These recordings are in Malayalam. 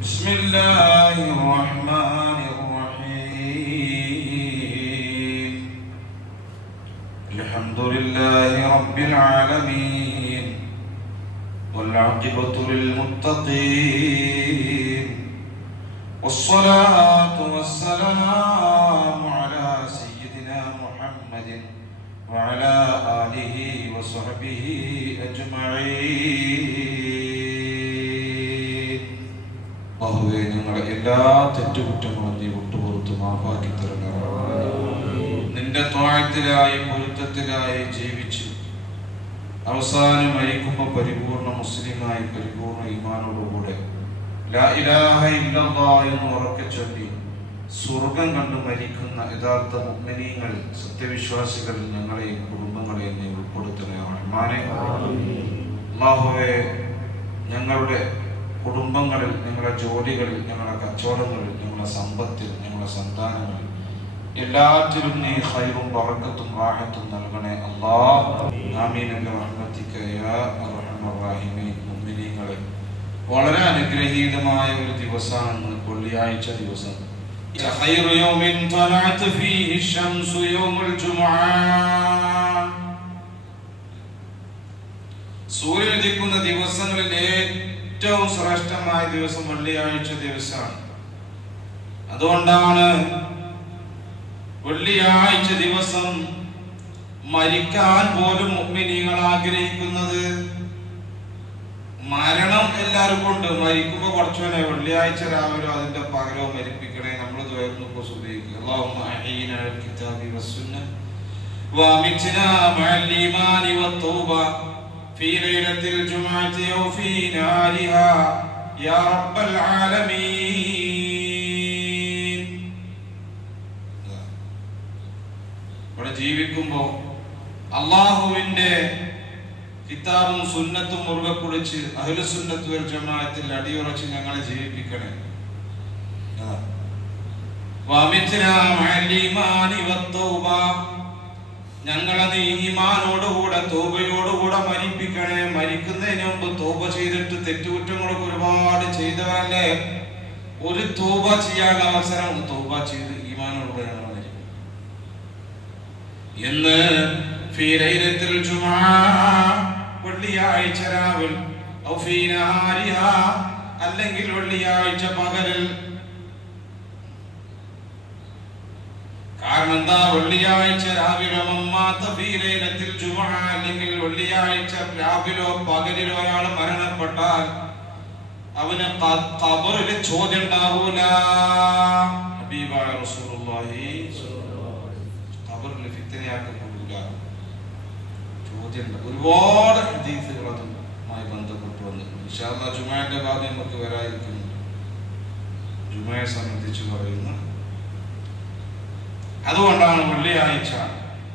بسم الله الرحمن الرحيم الحمد لله رب العالمين والعاقبة للمتقين والصلاة والسلام على سيدنا محمد وعلى آله وصحبه أجمعين. അല്ലാഹുവേ, ഞങ്ങളെ എല്ലാ തെറ്റുകുറ്റങ്ങളും നീ വിട്ടുപുറത്ത് മാഫാക്കി തരണമേ. നിന്റെ ത്വാഅത്തിലായി പൊരുത്തത്തിലായി ജീവിച്ച് അവസാനം മരിക്കുമ്പോൾ പരിപൂർണ മുസ്ലിമായി പരിപൂർണ ഈമാനോടുകൂടെ ലാ ഇലാഹ ഇല്ലല്ലാഹ് എന്ന് ഉറക്കെ ചൊല്ലി സ്വർഗം കണ്ടു മരിക്കുന്ന യഥാർത്ഥ മുഅ്മിനീങ്ങൾ സത്യവിശ്വാസികൾ ഞങ്ങളെയും കുടുംബങ്ങളെയും നീ ഉൾപ്പെടുത്തണേ റഹ്മാനേ. അല്ലാഹുവേ, ഞങ്ങളുടെ കുടുംബങ്ങളിൽ, ഞങ്ങളുടെ ജോലികളിൽ, ഞങ്ങളുടെ കച്ചവടങ്ങളിൽ, ഞങ്ങളുടെ സമ്പത്തിൽ, ഞങ്ങളുടെ സന്താനങ്ങളിൽ എല്ലാറ്റിലും നീ ഖൈറും ബറക്കത്തും റാഹത്തും നൽകണേ അല്ലാഹ്. ആമീൻ ബിറഹ്മതിക യാ അർഹമർ റഹീമീൻ. മുഅ്മിനീങ്ങളെ, വളരെ അനുഗ്രഹീതമായ ഒരു ദിവസമാണ് വെള്ളിയാഴ്ച ദിവസം. ഖൈറു യൗമിൻ തലഅത് ഫീഹി ശംസു യൗമുൽ ജുമുഅ. സൂര്യൻ ഉദിക്കുന്ന ദിവസങ്ങളിൽ ഏറ്റവും ശ്രേഷ്ഠമായ ദിവസം വെള്ളിയാഴ്ച ദിവസമാണ്. അതുകൊണ്ടാണ് വെള്ളിയാഴ്ച ദിവസം മരിക്കാൻ പോലും മുഅ്മിനീങ്ങൾ ആഗ്രഹിക്കുന്നത്. മരണം എല്ലാവർക്കും ഉണ്ട്. മരിക്കുമ്പോ കുറച്ചുവനെ വെള്ളിയാഴ്ച രാവിലെ അതിന്റെ പകരോ മരിപ്പിക്കണേ. നമ്മൾ ദുആ സുബ്ഹിക്ക് അല്ലാഹുമ്മ അഹീനാ അൽ കിതാബി വസ്സുന്ന വഅമിത്നാ മഅൽ ഈമാനി വത്തൗബ في ليلة الجمعة أو في نهارها يا رب العالمين. ഇവിടെ ജീവിക്കുമ്പോൾ അള്ളാഹുവിന്റെ കിതാബും സുന്നത്തും മുറുകെ പിടിച്ച് അഹ്ലു സുന്നത്ത് വൽ ജമാഅത്തിൽ അടിയുറച്ച് ഞങ്ങളെ ജീവിപ്പിക്കണേ. വഅമിത്നാ മഅൽ ഈമാനി വത്തൗബ. ഞങ്ങളെ നീ ഈമാനോടുകൂടെ തൗബയോടുകൂടെ മരിപ്പിക്കണേ. മരിക്കുന്നതിന് മുമ്പ് തൗബ ചെയ്തിട്ട് തെറ്റുകുറ്റങ്ങളൊക്കെ ഒരുപാട് ചെയ്തവരല്ലേ. ഒരു തൗബ ചെയ്യാനുള്ള അവസരം തൗബ ചെയ്ത് ഈമാനോടുകൂടെ ഞങ്ങൾ മരിക്കും എന്ന് ഫീ ലൈലത്തുൽ ജുമുഅ, വെള്ളിയാഴ്ച രാവിൽ, ഔ ഫീ നഹാരിഹാ, അല്ലെങ്കിൽ വെള്ളിയാഴ്ച പകലിൽ. കാരണം എന്താ? വെള്ളിയാഴ്ച രാവിലെ അല്ലെങ്കിൽ വെള്ളിയാഴ്ച രാവിലോ പകലിലോ ഒരാൾ മരണപ്പെട്ടാൽ അവന് ഖബറിൽ ചോദ്യം ഉണ്ടാവൂല. ഹബീബായ റസൂലുള്ളാഹി ഖബറിൽ ഫിത്നയാക്കപ്പെടൂല, ചോദ്യം. ഒരുപാട് ഹദീസുകൾ അതുമായി ബന്ധപ്പെട്ട് വന്നു. ഇൻഷാ അല്ലാഹ് ജുമുഅയുടെ ഭാഗം നമുക്ക് വരാതിരിക്കുന്നുണ്ട്. ജുമുഅയെ സംബന്ധിച്ച് പറയുന്ന അതുകൊണ്ടാണ് വെള്ളിയാഴ്ച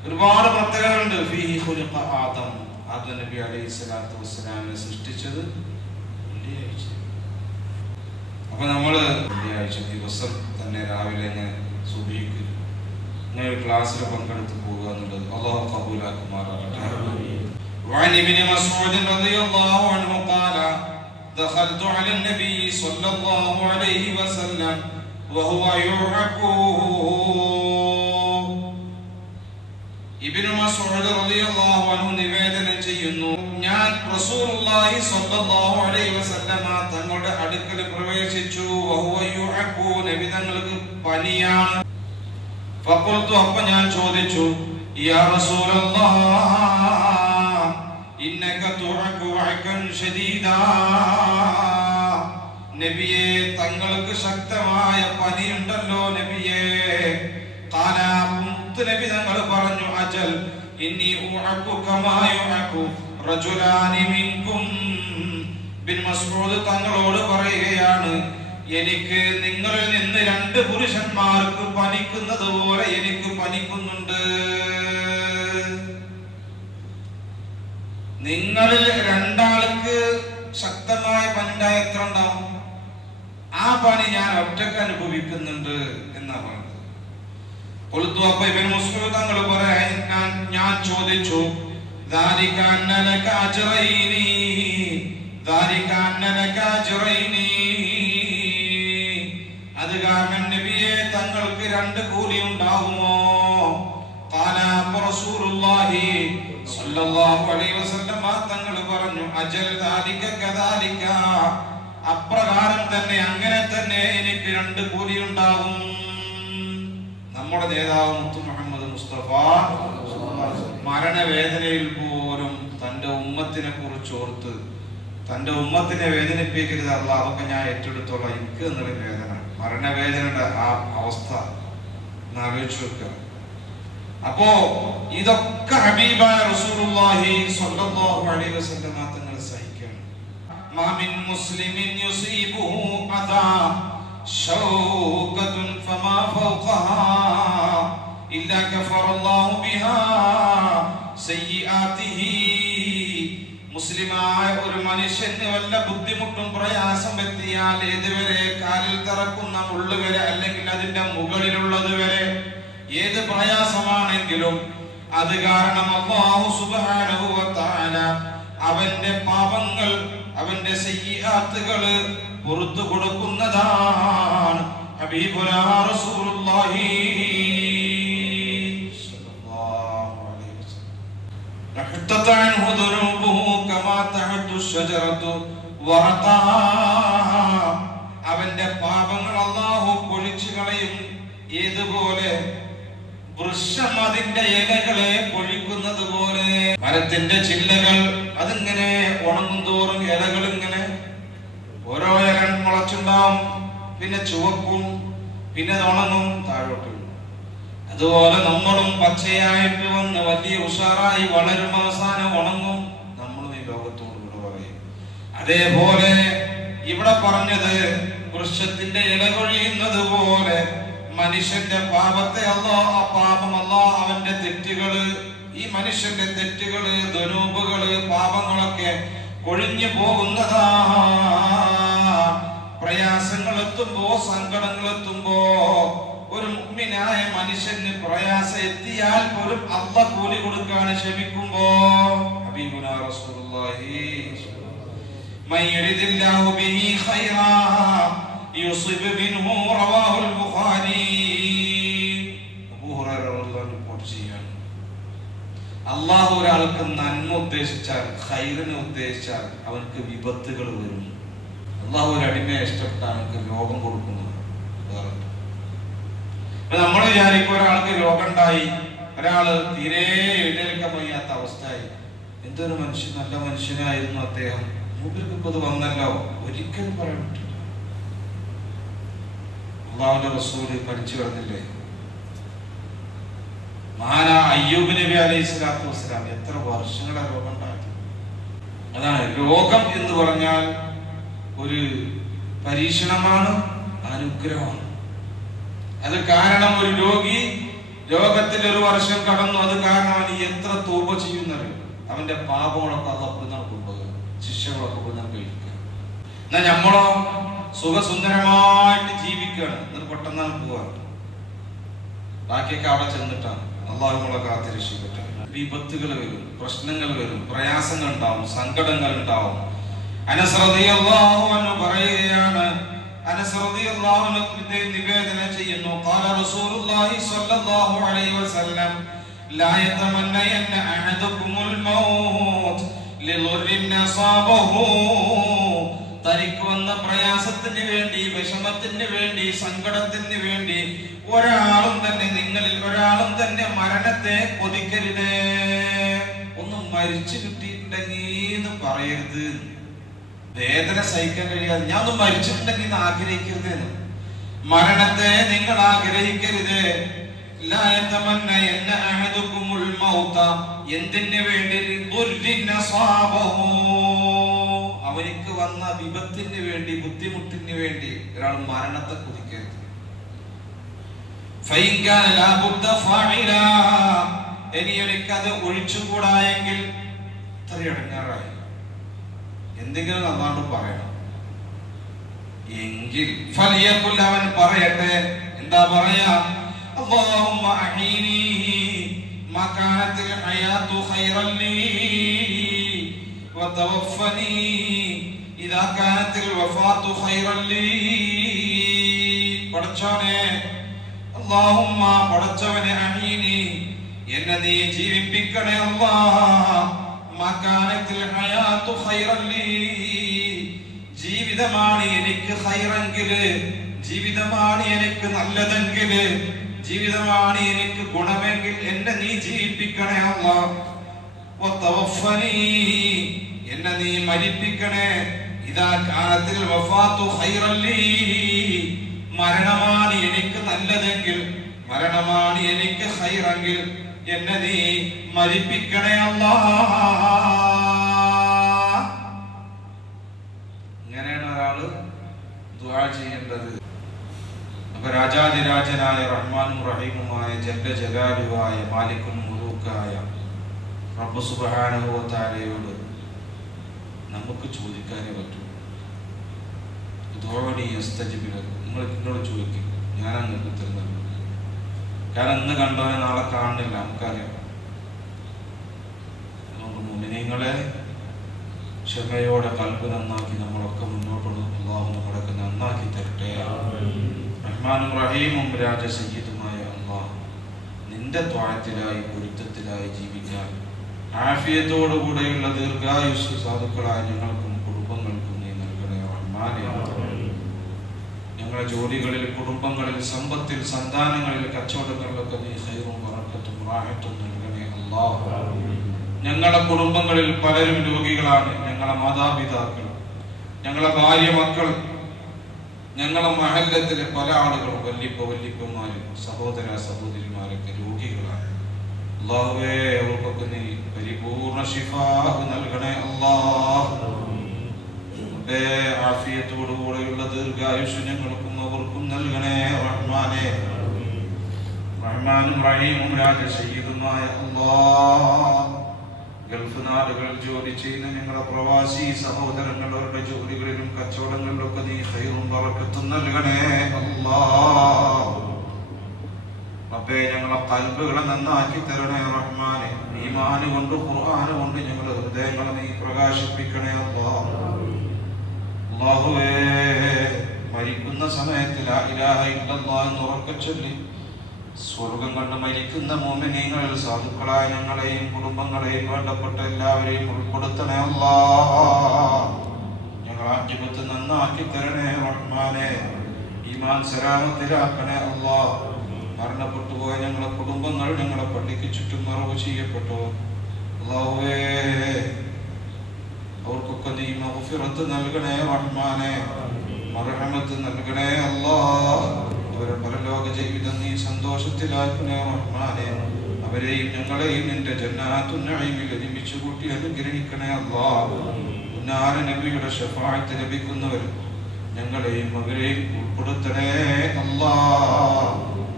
ഒരുപാട് പ്രത്യേകതകളുണ്ട്. ഫീഹി ഖുലിഖ ആദം, ആദം നബി അലൈഹിസ്സലാത്തു വസ്സലാമിനെ സൃഷ്ടിച്ചത് വെള്ളിയാഴ്ച. അപ്പൊ നമ്മള് വെള്ളിയാഴ്ച ദിവസം തന്നെ രാവിലെ ഇങ്ങനെ സുബ്ഹിക്ക് ഇങ്ങനെ ഒരു ക്ലാസ്സിൽ പങ്കെടുത്ത് പോകുക എന്നുള്ളത് അല്ലാഹു ഖബൂലാക്കുമാറാകട്ടെ. وعن ابن مسعود رضي الله عنه قال دخلت على النبي صلى الله عليه وسلم وهو يعقوب. ഇബ്നു മസ്ഊദ് റളിയല്ലാഹു അൻഹു നിവേദനം ചെയ്യുന്നു, ഞാൻ റസൂലുള്ളാഹി സ്വല്ലല്ലാഹു അലൈഹി വസല്ലമ തങ്ങളുടെ അടുക്കൽ പ്രവേശിച്ചു. വഹുവ യുഅഖു, നബി തങ്ങൾക്ക് പനിയാണ്. ഫഖുൽതു, അപ്പോൾ ഞാൻ ചോദിച്ചു, യാ റസൂലല്ലാഹ് ഇന്നക തുഅഖു വഅഖൻ ശദീദാ. നബിയേ, തങ്ങൾക്ക് ശക്തമായ പനിയുണ്ടല്ലോ നബിയേ. ഖാല, നബി തങ്ങൾ പറഞ്ഞു, അജൽ ഇന്നി ഉഅഖു കമാ യുഅഖു റജുലാനി മിൻകും. ബിൻ മസ്ഊദ് തങ്ങളോട് പറയുകയാണ്, എനിക്ക് നിങ്ങളിൽ നിന്ന് രണ്ട് പുരുഷന്മാർക്ക് പനിക്കുന്നത് പോലെ എനിക്ക് പനിക്കുന്നുണ്ട്. നിങ്ങളിൽ രണ്ടാൾക്ക് ശക്തമായ പനിണ്ടായ എത്ര ഉണ്ടാവും? ആ പനി ഞാൻ ഒറ്റക്ക് അനുഭവിക്കുന്നുണ്ട് എന്നാ പറഞ്ഞത്. അപ്പൊ ഇബ്നു മസ്ഊദ് തങ്ങൾ പറയാൻ ഞാൻ ചോദിച്ചു, ذلك أن لك أجرين രണ്ട് കൂലി ഉണ്ടാകുമോ? ഖാല റസൂലുള്ളാഹി സ്വല്ലല്ലാഹു അലൈഹി വസല്ലം തങ്ങൾ പറഞ്ഞു, അജൽ ദാലിക കദാലിക, അപ്രകാരം തന്നെ, അങ്ങനെ തന്നെ എനിക്ക് രണ്ട് കൂലി ഉണ്ടാകും. നമ്മുടെ നേതാവ് മുത്തു മുഹമ്മദ് മുസ്തഫ മരണവേദനയിൽ പോലും തന്റെ ഉമ്മത്തിനെ കുറിച്ച് ഓർത്ത്, തന്റെ ഉമ്മത്തിനെ വേദനിപ്പിക്കരുത് അല്ലാ, അതൊക്കെ ഞാൻ ഏറ്റെടുത്തോളാം, എനിക്ക് എന്നുള്ള വേദന, മരണവേദനയുടെ ആ അവസ്ഥ ആലോചിച്ചു വെക്കുക. അപ്പോ ഇതൊക്കെ ഹബീബായ റസൂലുള്ളാഹി സ്വല്ലല്ലാഹു അലൈഹി വസല്ലം തങ്ങൾ സഹിക്കണം. മാ മിൻ മുസ്ലിമിൻ യുസീബുഹു അദാ ശൗകത്തുൻ ഫമാ ഫൗഖഹാ ഇല്ലാ ഗഫറല്ലാഹു ബിഹാ സയ്യിആതിഹി. മുസ്ലിമായ ഒരു മനുഷ്യന് വല്ല ബുദ്ധിമുട്ടും പ്രയാസം എത്തിയാൽ ഏതുവരെ, കാലിൽ തറക്കുന്ന മുള്ളു വരെ, അല്ലെങ്കിൽ അതിന്റെ മുകളിലുള്ളത് വരെ, ഏത് പ്രയാസമാണെങ്കിലും അത് കാരണം അല്ലാഹു സുബ്ഹാനഹു വ തആല അവന്റെ പാപങ്ങൾ, അവന്റെ സയ്യിആത്തുകൾ പുറത്തു കൊടുക്കുന്നതാണ്. ഹബീബുനാ റസൂലുള്ളാഹി സ്വല്ലല്ലാഹു അലൈഹി വസല്ലം റഹ്തത അൻഹു ദുനൂബുഹു കമാ തഹത്തു ശജറതു വറഖഹാ. അവന്റെ പാപങ്ങൾ അല്ലാഹു പൊളിച്ചു കളയും, ഏതുപോലെ വൃക്ഷം അതിന്റെ ഇലകളെ പൊഴിക്കുന്നത് പോലെ. മരത്തിന്റെ ചില്ലകൾ അതിങ്ങനെ ഉണങ്ങും തോറും ഇലകൾ ഇങ്ങനെ ഓരോ ഇല മുളച്ചുണ്ടാവും, പിന്നെ ചുവക്കും, പിന്നെ അത് ഉണങ്ങും, താഴോട്ട്. അതുപോലെ നമ്മളും പച്ചയായിട്ട് വന്ന് വലിയ ഉഷാറായി വളരും, അവസാനം ഉണങ്ങും, നമ്മളും ഈ ലോകത്തോട് കൂടെ പറയും. അതേപോലെ ഇവിടെ പറഞ്ഞത് വൃക്ഷത്തിന്റെ ഇല കൊഴിയുന്നത് പോലെ മനുഷ്യന്റെ പാപത്തെ അല്ലാഹ്, ആ പാപം അല്ലാഹ് അവന്റെ തെറ്റുകള്, ഈ മനുഷ്യന്റെ തെറ്റുകള്, ദുനൂബുകള്, പാപങ്ങളൊക്കെ കൊഴിഞ്ഞു പോകുന്നതാ. പ്രയാസങ്ങൾ എത്തുമ്പോ, സങ്കടങ്ങൾ എത്തുമ്പോ, ഒരു മുഅ്മിനായ മനുഷ്യന് പ്രയാസം എത്തിയാൽ പോലും അല്ലാഹ് കൂലി കൊടുക്കാണ് ക്ഷമിക്കുമ്പോ. ഹബീബുനാ റസൂലുള്ളാഹി മൻ യരിദില്ലാഹു ബിഹി ഖൈറാ യുസിബ് മിൻഹു റവാഹുൽ ബുഖാരി. അബൂ ഹുറൈറ റളിയല്ലാഹു അൻഹു റിപ്പോർട്ട് ചെയ്യാണ്, അല്ലാഹു ഒരാൾക്ക് നന്മ ഉദ്ദേശിച്ചാൽ, ഖൈറിനെ ഉദ്ദേശിച്ചാൽ അവർക്ക് വിപത്തുകൾ വരും. അല്ലാഹു ഒരു അടിമയെ ഇഷ്ടപ്പെട്ടാൽ അവർക്ക് രോഗം കൊടുക്കുന്നത്. നമ്മൾ വിചാരിക്കും ഒരാൾക്ക് രോഗം ഉണ്ടായി, ഒരാള് തീരെ എഴുന്നേൽക്കാൻ വയ്യാത്ത അവസ്ഥയായി, എന്തൊരു മനുഷ്യൻ, നല്ല മനുഷ്യനായിരുന്നു അദ്ദേഹം, മൂപ്പർക്ക് ഇപ്പൊ ഇത് വന്നല്ലോ, ഒരിക്കലും പറയാൻ പറ്റില്ല. അല്ലാഹുവിന്റെ റസൂല് പഠിച്ചു പറഞ്ഞില്ലേ, മഹാനാ അയ്യൂബ് നബി അലൈഹിസ്സലാത്തു വസ്സലാം എത്ര വർഷങ്ങളെ രോഗം ഉണ്ടാക്കി. അതാണ് രോഗം എന്ന് പറഞ്ഞാൽ ഒരു പരീക്ഷണമാണ്, അനുഗ്രഹമാണ്. അത് കാരണം ഒരു രോഗി രോഗത്തിൽ ഒരു വർഷം കടന്നു, അത് കാരണം അവൻ എത്ര തൗബ ചെയ്യുന്നത്, അവന്റെ പാപങ്ങളൊക്കെ അല്ലാഹു കൊണ്ടുപോകുക, ശിക്ഷകളൊക്കെ കഴിക്കുക. എന്നാൽ നമ്മളോ സുഖസുന്ദരമായിട്ട് ജീവിക്കുകയാണ്, എന്നിട്ട് പെട്ടെന്നാണ് പോവാണ്, ബാക്കിയൊക്കെ അവിടെ ചെന്നിട്ടാണ്. അല്ലാഹു നമ്മളെ കാത്തിരക്ഷിക്കട്ടെ. വിപത്തുകൾ വരും, പ്രശ്നങ്ങൾ വരും, പ്രയാസങ്ങൾ ഉണ്ടാവും, സങ്കടങ്ങൾ ഉണ്ടാവും. അനസ് റളിയല്ലാഹു അൻഹു പറയുകയാണ്, അനസ് റളിയല്ലാഹു അൻഹു നിവേദനം ചെയ്യുന്നു, ഖാല റസൂലുള്ളാഹി സ്വല്ലല്ലാഹു അലൈഹി വസല്ലം ലാ യതമന്നയന്ന അഹദുകുമുൽ മൗത്ത് ലിദുർരിൻ അസാബഹു. തനിക്ക് വന്ന പ്രയാസത്തിന് വേണ്ടി, വിഷമത്തിന് വേണ്ടി, സങ്കടത്തിന് വേണ്ടി ഒരാളും തന്നെ, നിങ്ങളിൽ ഒരാളും തന്നെ മരണത്തെ കൊതിക്കരുത്. ഒന്നും മരിച്ചു കിട്ടിയിട്ടുണ്ടെങ്കിൽ പറയരുത്, വേദന സഹിക്കാൻ കഴിയാതെ ഞാൻ ഒന്നും മരിച്ചിട്ടുണ്ടെങ്കിൽ ആഗ്രഹിക്കരുത്, മരണത്തെ നിങ്ങൾ ആഗ്രഹിക്കരുത്. എന്തിനു വേണ്ടി? അവനിക്ക് വന്ന വിപത്തിന് വേണ്ടി, ബുദ്ധിമുട്ടിന് വേണ്ടി ഒരാൾ മരണത്തെ കുതിക്കരുത്. ഇനി എനിക്കത് ഒഴിച്ചുകൂടായെങ്കിൽ ഇത്രയടങ്ങാറായി, എന്തെങ്കിലും നന്നാണ്ട് പറയണം എങ്കിൽ അവൻ പറയട്ടെ. എന്താ പറയാ? اللهم أحيني ما كانت الحياة خيرا لي وتوفني إذا كانت الوفاة خيرا لي. പഠിച്ചോനെ, അല്ലാഹുമ്മ പടച്ചവനെ അഹീനി എന്നെ നീ ജീവിപ്പിക്കണേ അല്ലാഹ് മകാനത്തിൽ ഹയാത്തു ഖൈറൻ ലീ ജീവിതമാണ് എനിക്ക് ഖൈറെങ്കിൽ ജീവിതമാണ് എനിക്ക് നല്ലതെങ്കിൽ ജീവിതമാണ് എനിക്ക് ഗുണമെങ്കിൽ എന്നെ നീ ജീവിപ്പിക്കണേ അല്ലാഹ് വതവഫനി എന്നെ നീ മരിപ്പിക്കണേ ഇദാ കാനത്തിൽ വഫാത്തു ഖൈറൻ ലീ മരണമാണ് എനിക്ക് നല്ലതെങ്കിൽ മരണമാണ് എനിക്ക് ഖൈറെങ്കിൽ എന്നെ നീ മരിപ്പിക്കണേ അല്ലാഹ് ഇങ്ങനെയാണ് ഒരാള് ദുആ ചെയ്യേണ്ടത്. അപ്പൊ രാജാതിരാജനായ റഹ്മാനും റഹീമുമായ ജല്ല ജലാലുവായ മാലിക്കും മുലൂക്കായ റബ്ബ് സുബ്ഹാനഹു വ തആലയോട് നമുക്ക് ചോദിക്കാനേ പറ്റൂ. നിങ്ങളോട് ചോദിക്കും, ഞാൻ അങ്ങോട്ട് ഉത്തരം. കാരണം ഇന്ന് കണ്ടവനെ നാളെ കാണുന്നില്ല, നമുക്കറിയാം. അതുകൊണ്ട് മുഅ്മിനീങ്ങളെ ക്ഷമയോടെ കൽബ് നന്നാക്കി നമ്മളൊക്കെ മുന്നോട്ട് അല്ലാഹു നമ്മളൊക്കെ നന്നാക്കി തരട്ടെ. റഹ്മാനും റഹീമും രാജ സയ്യിദുമായ അല്ലാഹ് നിന്റെ ത്വാഅത്തിലായി പൊരുത്തത്തിലായി ജീവിക്കാൻ ആഫിയത്തോടുകൂടെയുള്ള ദീർഘായുസ് സാധുക്കളായ ഞങ്ങൾക്കും കുടുംബങ്ങൾക്കും നീ നൽകണേ റഹ്മാനേ. ഞങ്ങളുടെ ജോലികളിൽ, കുടുംബങ്ങളിൽ, സമ്പത്തിൽ, സന്താനങ്ങളിൽ, കച്ചവടങ്ങളിലൊക്കെ നീ ഖൈറും ബറക്കത്തും റാഹത്തും നൽകണേ അല്ലാഹ്. ഞങ്ങളുടെ കുടുംബങ്ങളിൽ പലരും രോഗികളാണ്. ഞങ്ങളുടെ മാതാപിതാക്കൾ, ഞങ്ങളുടെ ഭാര്യ മക്കൾ, ഞങ്ങളുടെ മഹല്ലത്തിലെ പല ആളുകളും വല്യപ്പന്മാരും സഹോദര സഹോദരിമാരൊക്കെ രോഗികളാണ്. അല്ലാഹുവേ അവർക്കൊക്കെ നീ പരിപൂർണ ശിഫാ നൽകണേ അല്ലാഹ്. ആഫിയത്തോടുകൂടെയുള്ള ദീർഘായുഷ്യ ഞങ്ങൾക്കും അവർക്കും നൽകണേ റഹ്മാനേ. റഹ്മാനും റഹീമും രാജ സയ്യിദുമായ അല്ലാഹ് ഗൾഫ് നാടുകളിൽ ജോലി ചെയ്യുന്ന ഞങ്ങളുടെ പ്രവാസി സഹോദരങ്ങളുടെ ജോലികളിലും കച്ചവടങ്ങളിലും ഒക്കെ നീ ഖൈറും ബറക്കത്തും നൽകണേ അല്ലാഹ്. റബ്ബേ ഞങ്ങളുടെ ഖൽബുകളെ നന്നാക്കി തരണേ റഹ്മാനേ. ഈമാൻ കൊണ്ട് ഖുർആൻ കൊണ്ട് ഞങ്ങളുടെ ഹൃദയങ്ങളെ നീ പ്രകാശിപ്പിക്കണേ അല്ലാഹ്. അല്ലാഹുവേ മരിക്കുന്ന സമയത്ത് ലാ ഇലാഹ ഇല്ലല്ലാഹ് എന്ന് ഉറക്കെ ചൊല്ലി സ്വർഗം കണ്ട് മരിക്കുന്ന മുഅ്മിനീങ്ങളിൽ സാധുക്കളായ ഞങ്ങളെയും കുടുംബങ്ങളെയും വേണ്ടപ്പെട്ട എല്ലാവരെയും ഉൾപ്പെടുത്തണേ അല്ലാഹ്. ഞങ്ങൾ ആഖിബത്ത് നന്നാക്കി തരണേ റഹ്മാനേ. ഈമാൻ സലാമത്തിലാക്കണേ അല്ലാഹ്. മരണപ്പെട്ടു പോയ ഞങ്ങളുടെ കുടുംബങ്ങൾ ഞങ്ങളുടെ പള്ളിക്ക് ചുറ്റും മറവ് ചെയ്യപ്പെട്ടു അല്ലാഹുവേ അവർക്കൊക്കെ നീ മഗ്ഫിറത്ത് നൽകണേ റഹ്മാനേ. മർഹമത്ത് നൽകണേ അല്ലാഹ്. അവരുടെ പരലോക ജീവിതം നീ സന്തോഷത്തിലാക്കണേ റഹ്മാനേ. അവരെയും ഞങ്ങളെയും നിന്റെ ജന്നാത്തുൻ നഈമിൽ ഒരുമിച്ച് കൂട്ടി അനുഗ്രഹിക്കണേ അല്ലാഹ്. ഉന്നാര നബിയുടെ ശഫാഅത്ത് ലഭിക്കുന്നവർ ഞങ്ങളെയും അവരെയും ഉൾപ്പെടുത്തണേ അല്ലാഹ്.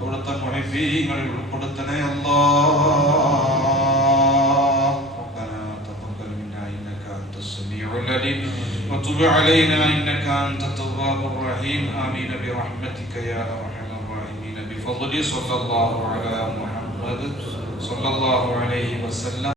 അവിടുത്തെ മുഹബ്ബീങ്ങളിൽ ഉൾപ്പെടുത്തണേ അല്ലാഹ്. وتب علينا إنك أنت التواب الرحيم آمين برحمتك يا أرحم الراحمين بفضل صلى الله على محمد صلى الله عليه وسلم.